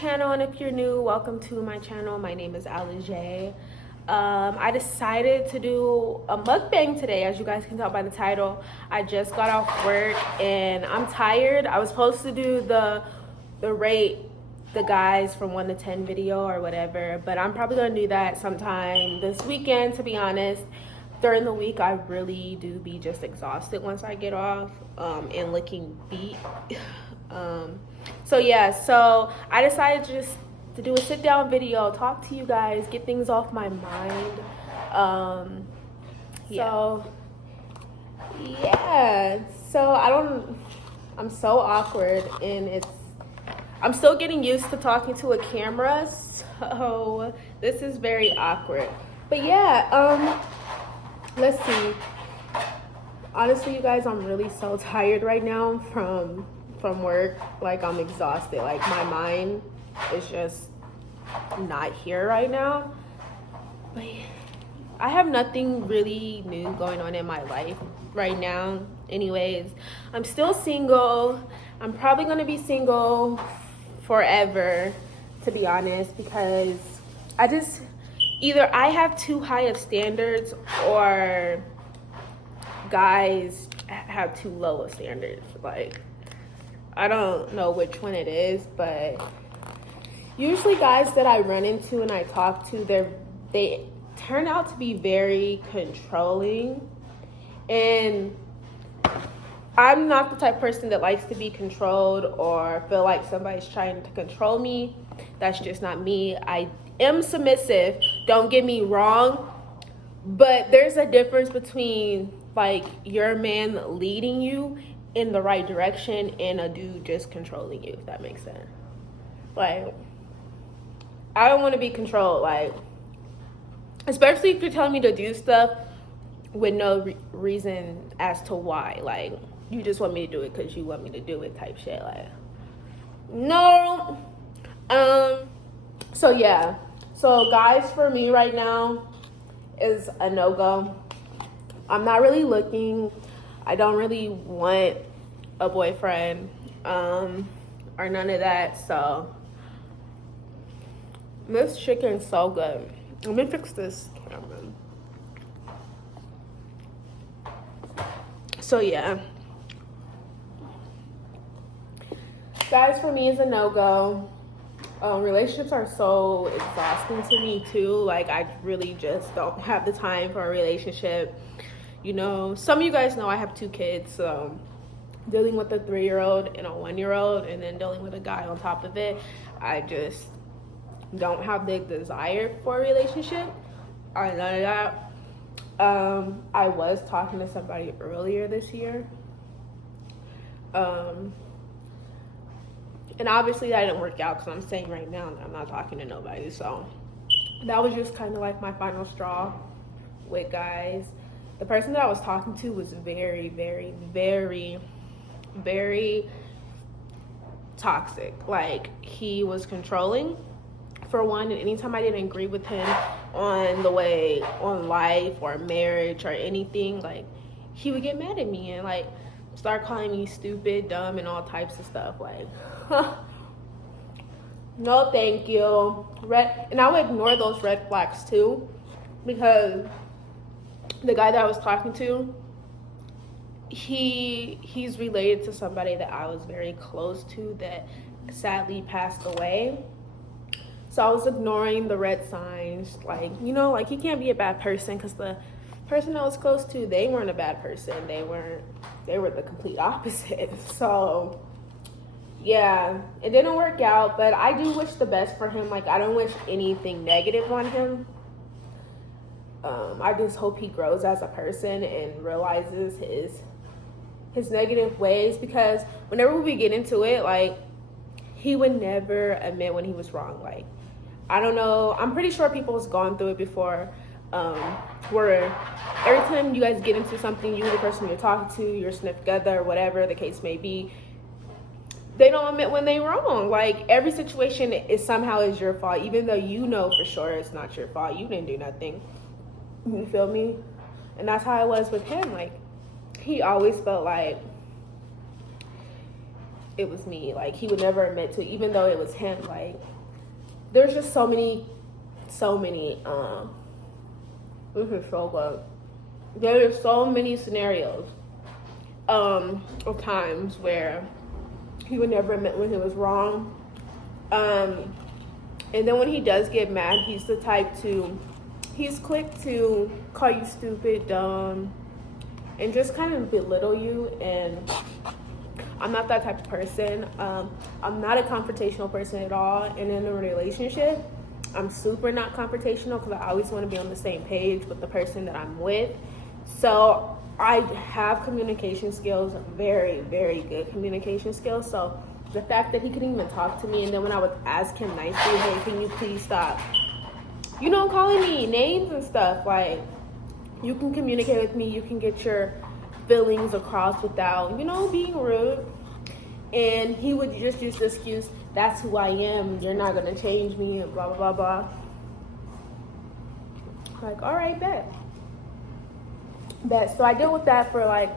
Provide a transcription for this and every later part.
channel, and if you're new, welcome to my channel. My name is Alijae. I decided to do a mukbang today, as you guys can tell by the title. I just got off work and I'm tired. I was supposed to do the rate the guys from 1 to 10 video or whatever, but I'm probably gonna do that sometime this weekend, to be honest. During the week, I really do be just exhausted once I get off and looking beat. So yeah, so I decided just to do a sit down video, talk to you guys, get things off my mind. So yeah, so I'm so awkward, and I'm still getting used to talking to a camera, so this is very awkward. But yeah, let's see. Honestly, you guys, I'm really so tired right now from work. Like, I'm exhausted. Like, my mind is just not here right now. But I have nothing really new going on in my life right now. Anyways, I'm still single. I'm probably gonna be single forever, to be honest, because either I have too high of standards or guys have too low of standards. Like, I don't know which one it is, but usually guys that I run into and I talk to, they turn out to be very controlling, and I'm not the type of person that likes to be controlled or feel like somebody's trying to control me. That's just not me. I am submissive, don't get me wrong, but there's a difference between like your man leading you in the right direction and a dude just controlling you, if that makes sense. Like, I don't want to be controlled, like, especially if you're telling me to do stuff with no reason as to why. Like, you just want me to do it because you want me to do it type shit. Like, no. So yeah, so guys, for me right now is a no-go. I'm not really looking. I don't really want a boyfriend or none of that. So this chicken's so good. Let me fix this camera. So yeah, guys, for me is a no-go. Relationships are so exhausting to me too. Like, I really just don't have the time for a relationship. You know, some of you guys know I have 2 kids, so dealing with a 3-year-old and a 1-year-old and then dealing with a guy on top of it, I just don't have the desire for a relationship or none of that. I was talking to somebody earlier this year, and obviously that didn't work out because I'm saying right now that I'm not talking to nobody. So that was just kind of like my final straw with guys. The person that I was talking to was very, very, very, very toxic. Like, he was controlling, for one, and anytime I didn't agree with him on the way on life or marriage or anything, like, he would get mad at me and like start calling me stupid, dumb, and all types of stuff. Like, no thank you. And I would ignore those red flags too, because the guy that I was talking to, he's related to somebody that I was very close to that sadly passed away. So I was ignoring the red signs. Like, you know, like, he can't be a bad person, because the person I was close to, they weren't a bad person. They were the complete opposite. So yeah, it didn't work out, but I do wish the best for him. Like, I don't wish anything negative on him. I just hope he grows as a person and realizes his negative ways, because whenever we get into it, like, he would never admit when he was wrong. Like, I don't know, I'm pretty sure people has gone through it before, where every time you guys get into something, you and the person you're talking to, you're snipped together, whatever the case may be, they don't admit when they're wrong. Like, every situation is somehow is your fault, even though you know for sure it's not your fault. You didn't do nothing. You feel me? And that's how it was with him. Like, he always felt like it was me. Like, he would never admit to it, even though it was him. Like, there's just so many, this is so good. There are so many scenarios of times where he would never admit when he was wrong. And then when he does get mad, he's the type to, he's quick to call you stupid, dumb, and just kind of belittle you. And I'm not that type of person. I'm not a confrontational person at all. And in a relationship, I'm super not confrontational because I always want to be on the same page with the person that I'm with. So I have communication skills, very, very good communication skills. So the fact that he couldn't even talk to me, and then when I would ask him nicely, hey, can you please stop, calling me names and stuff, like, you can communicate with me, you can get your feelings across without, being rude. And he would just use the excuse, that's who I am, you're not gonna change me, and blah, blah, blah, blah. Like, all right, bet. So I dealt with that for like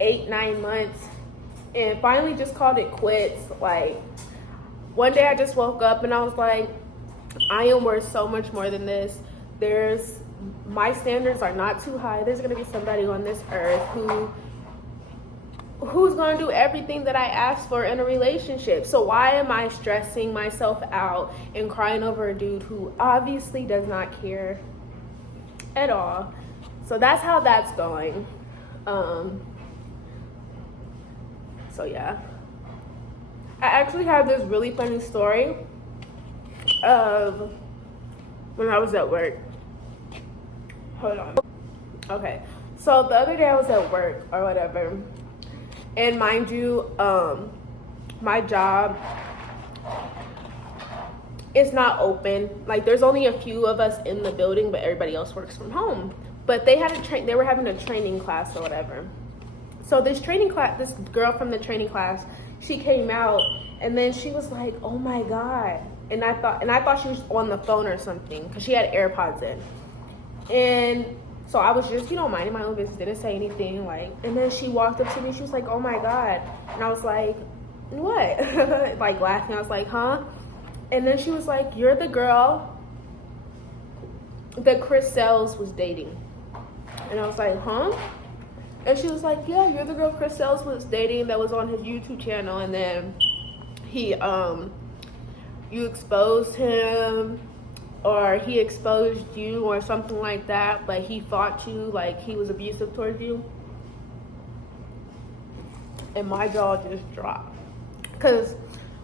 8-9 months, and finally just called it quits. Like, one day I just woke up and I was like, I am worth so much more than this. My standards are not too high. There's gonna be somebody on this earth who's gonna do everything that I asked for in a relationship. So why am I stressing myself out and crying over a dude who obviously does not care at all? So that's how that's going. So yeah. I actually have this really funny story of when I was at work. Hold on. Okay. So the other day I was at work or whatever. And mind you, my job is not open. Like, there's only a few of us in the building, but everybody else works from home. But they were having a training class or whatever. So this girl from the training class, she came out and then she was like, oh my God. And I thought she was on the phone or something because she had AirPods in. And so I was just, minding my own business, didn't say anything, and then she walked up to me, she was like, oh my God. And I was like, what? Like, laughing. I was like, huh? And then she was like, you're the girl that Chris SAILS was dating. And I was like, huh? And she was like, yeah, you're the girl Chris SAILS was dating that was on his YouTube channel, and then you exposed him, or he exposed you or something like that, but he fought you, like he was abusive towards you. And my jaw just dropped. Because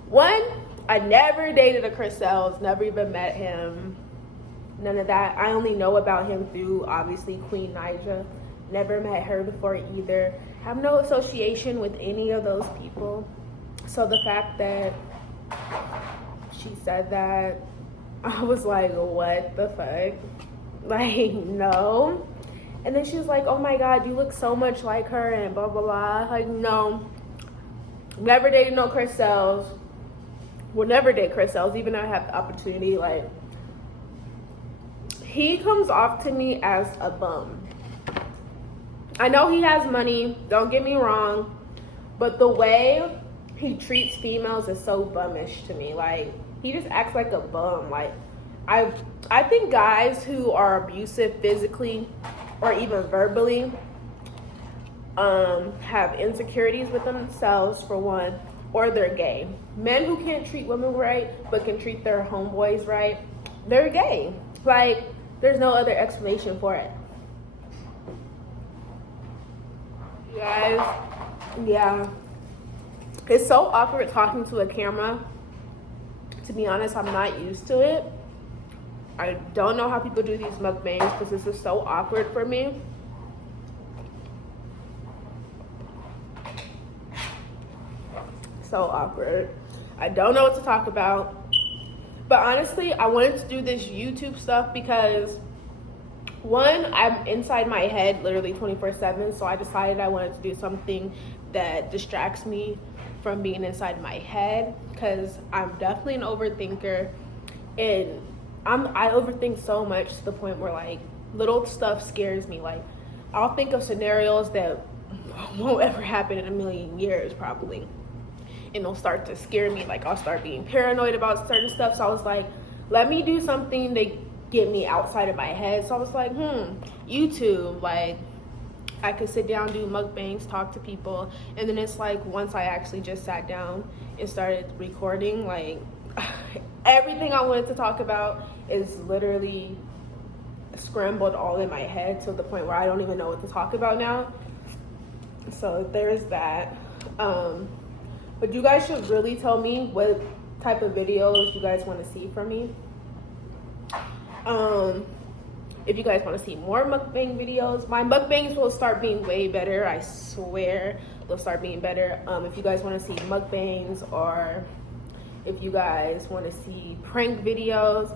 one, I never dated a Chris SAILS, never even met him, none of that. I only know about him through, obviously, Queen Naija. Never met her before either. Have no association with any of those people. So the fact that she said that, I was like, what the fuck? Like, no. And then she was like, oh my God, you look so much like her and blah, blah, blah. Like, no. Never dated no Chris SAILS. Will never date Chris SAILS, even though I have the opportunity. Like, he comes off to me as a bum. I know he has money, don't get me wrong, but the way he treats females is so bummish to me. Like, he just acts like a bum. Like, I think guys who are abusive physically or even verbally have insecurities with themselves, for one, or they're gay. Men who can't treat women right but can treat their homeboys right, they're gay. Like, there's no other explanation for it. Guys, yeah, it's so awkward talking to a camera. To be honest, I'm not used to it. I don't know how people do these mukbangs because this is so awkward for me. So awkward. I don't know what to talk about. But honestly, I wanted to do this YouTube stuff because, one, I'm inside my head literally 24/7, so I decided I wanted to do something that distracts me from being inside my head, because I'm definitely an overthinker, and I overthink so much to the point where, like, little stuff scares me. Like, I'll think of scenarios that won't ever happen in a million years probably, and it'll start to scare me. Like I'll start being paranoid about certain stuff. So I was like, let me do something to get me outside of my head. So I was like, YouTube, like I could sit down, do mukbangs, talk to people. And then it's like, once I actually just sat down and started recording, like everything I wanted to talk about is literally scrambled all in my head to the point where I don't even know what to talk about now. So there's that. But you guys should really tell me what type of videos you guys want to see from me. If you guys want to see more mukbang videos, my mukbangs will start being way better. I swear they'll start being better. If you guys want to see mukbangs, or if you guys want to see prank videos,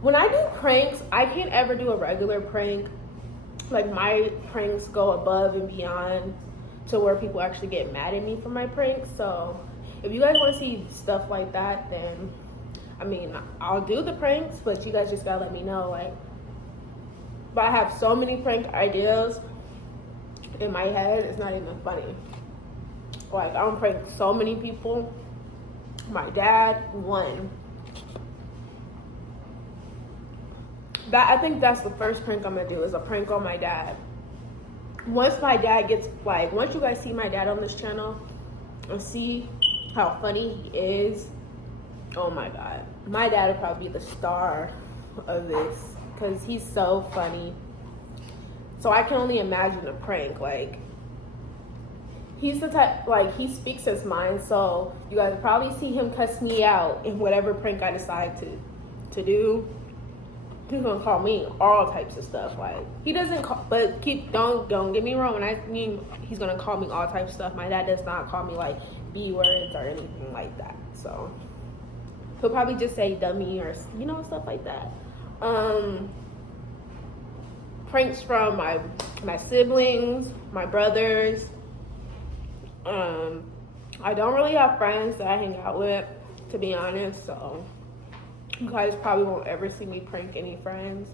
when I do pranks, I can't ever do a regular prank. Like my pranks go above and beyond to where people actually get mad at me for my pranks. So if you guys want to see stuff like that, then I mean, I'll do the pranks, but you guys just gotta let me know. Like, but I have so many prank ideas in my head, it's not even funny. Like, I don't prank so many people. My dad, one. I think that's the first prank I'm gonna do, is a prank on my dad. Once my dad gets, like, once you guys see my dad on this channel and see how funny he is, oh my God. My dad would probably be the star of this because he's so funny. So I can only imagine a prank. Like, he's the type, like, he speaks his mind. So you guys will probably see him cuss me out in whatever prank I decide to do. He's gonna call me all types of stuff. Like, he doesn't call, but don't get me wrong. When I mean he's gonna call me all types of stuff, my dad does not call me like B words or anything like that. So he'll probably just say dummy or, you know, stuff like that. Pranks from my siblings, my brothers. I don't really have friends that I hang out with, to be honest, so you guys probably won't ever see me prank any friends.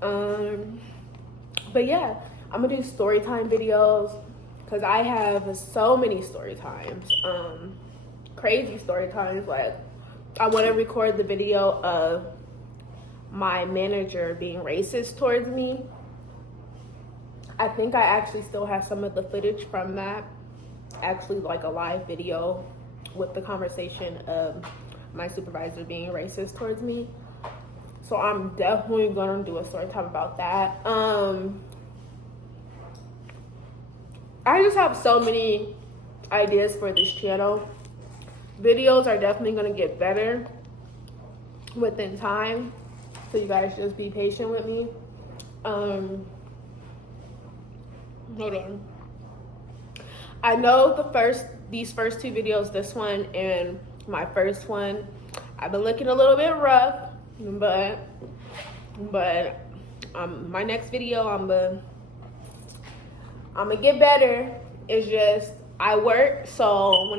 But yeah, I'm gonna do story time videos because I have so many story times. Crazy story times. Like, I want to record the video of my manager being racist towards me. I think I actually still have some of the footage from that. Actually, like a live video with the conversation of my supervisor being racist towards me. So I'm definitely gonna do a story time about that. I just have so many ideas for this channel. Videos are definitely gonna get better within time, so you guys just be patient with me. Hold on. I know these first two videos, this one and my first one, I've been looking a little bit rough, but my next video, I'm gonna get better. It's just I work, so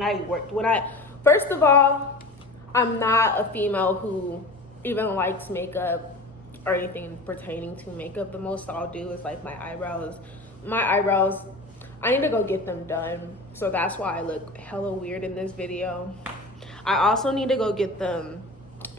first of all, I'm not a female who even likes makeup or anything pertaining to makeup. The most I'll do is like my eyebrows. I need to go get them done, so that's why I look hella weird in this video. I also need to go get them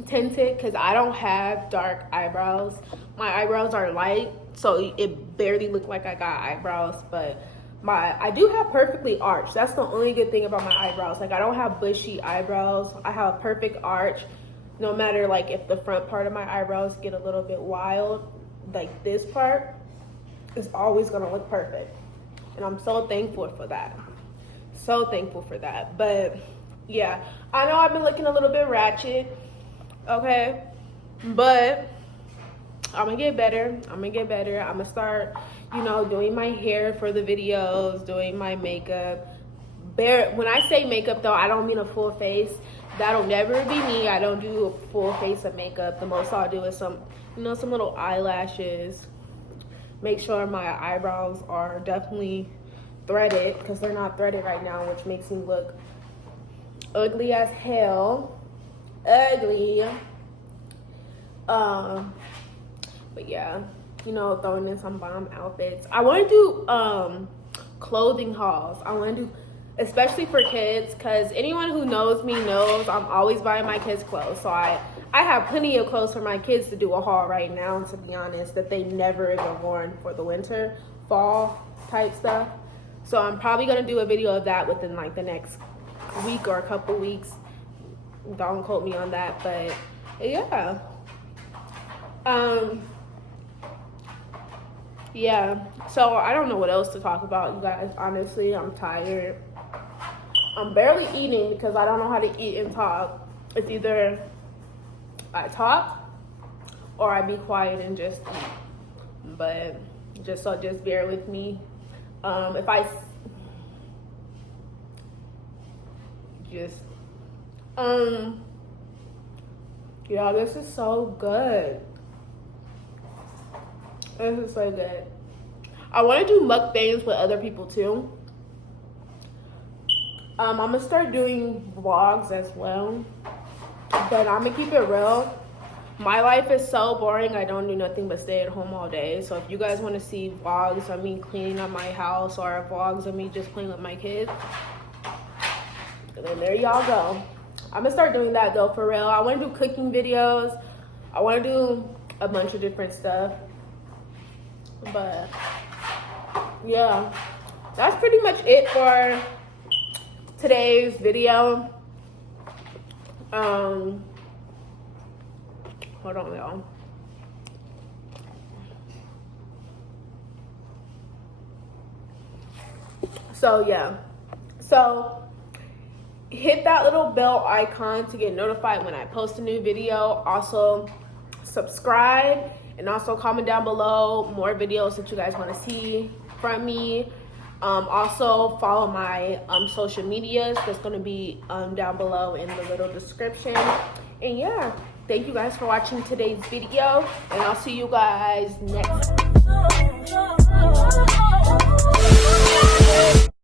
tinted because I don't have dark eyebrows. My eyebrows are light, so it barely look like I got eyebrows, but I do have perfectly arched. That's the only good thing about my eyebrows. Like, I don't have bushy eyebrows. I have a perfect arch. No matter like if the front part of my eyebrows get a little bit wild, like this part is always gonna look perfect. And I'm so thankful for that. So thankful for that. But yeah, I know I've been looking a little bit ratchet, okay? But I'm gonna get better. I'm gonna start, you know, doing my hair for the videos, doing my makeup. When I say makeup though, I don't mean a full face. That'll never be me. I don't do a full face of makeup. The most I'll do is some little eyelashes. Make sure my eyebrows are definitely threaded, because they're not threaded right now, which makes me look ugly as hell. Ugly. But yeah, you know, throwing in some bomb outfits. I want to do clothing hauls. I want to do, especially for kids, because anyone who knows me knows I'm always buying my kids clothes. So I have plenty of clothes for my kids to do a haul right now, to be honest, that they never even worn for the winter, fall type stuff. So I'm probably going to do a video of that within like the next week or a couple weeks. Don't quote me on that, but yeah. Yeah, so I don't know what else to talk about, you guys. Honestly, I'm tired. I'm barely eating because I don't know how to eat and talk. It's either I talk or I be quiet and just eat. But just bear with me. If I just yeah, this is so good. This is so good. I want to do mukbangs with other people too. I'm gonna start doing vlogs as well, but I'm gonna keep it real. My life is so boring. I don't do nothing but stay at home all day. So if you guys want to see vlogs of me cleaning up my house or vlogs of me just playing with my kids, then there y'all go. I'm gonna start doing that though, for real. I want to do cooking videos. I want to do a bunch of different stuff. But yeah, that's pretty much it for today's video. Hold on, y'all. So yeah, so hit that little bell icon to get notified when I post a new video. Also subscribe, and also comment down below more videos that you guys want to see from me. Also follow my social medias. That's going to be down below in the little description. And yeah, thank you guys for watching today's video, and I'll see you guys next time.